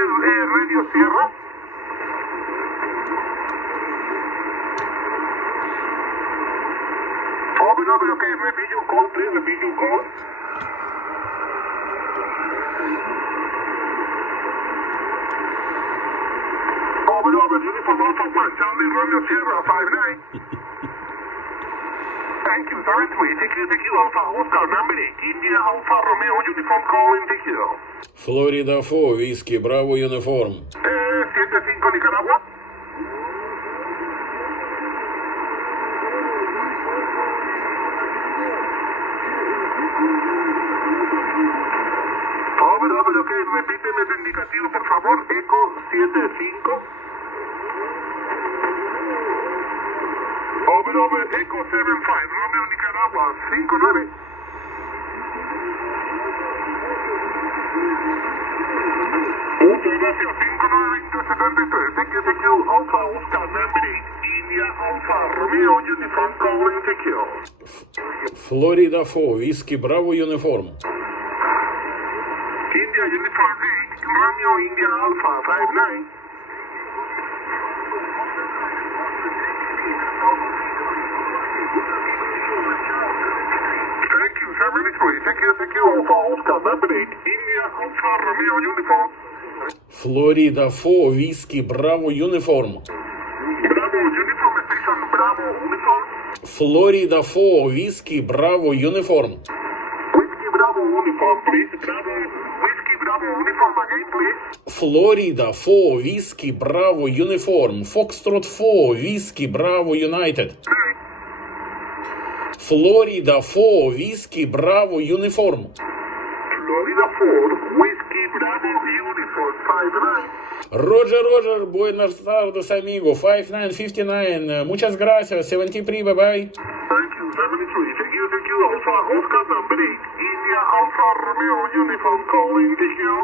Radio Sierra. Over, okay, repeat your call, please, repeat your call. Over, Uniform Alpha 1, Charlie Radio Sierra 59. Thank you, 73, thank you, Alpha Oscar, number 8, India Alpha Romeo, Uniform calling, thank you. Florida 4, Whiskey, Bravo, Uniform. 75 Nicaragua. Over, ok, repíteme el indicativo, por favor, Eco 75. Over, Eco 75, Romeo, Nicaragua, 59. Muchas gracias, 592073. Thank you, Alpha Oscar, number 8, India Alpha, Romeo, Uniform calling, thank you. Florida 4, Whiskey, Bravo, Uniform. India Uniform 8, Romeo, India Alpha, 59. Thank you, 73. Thank you, Alpha Oscar, number 8, India Alpha, Romeo, Uniform. Florida 4, Whiskey, Bravo, Uniform. Bravo, Uniform Station, Bravo, Uniform. Florida 4, Whiskey, Bravo, Uniform. Whiskey, Bravo, Uniform, please. Bravo, Whiskey, Bravo, Uniform again, please. Florida 4, Whiskey, Bravo, Uniform. Foxtrot 4, Whiskey, Bravo, United. Florida 4, Whiskey, Bravo, Uniform. Florida 4, Whiskey, Bravo, Uniform, 59. Roger, buenas tardes, amigo. 5959. Muchas gracias. 73, bye bye. Thank you, 73. Thank you, Alpha Oscar, number 8, India Alpha, Romeo, Uniform calling, thank you.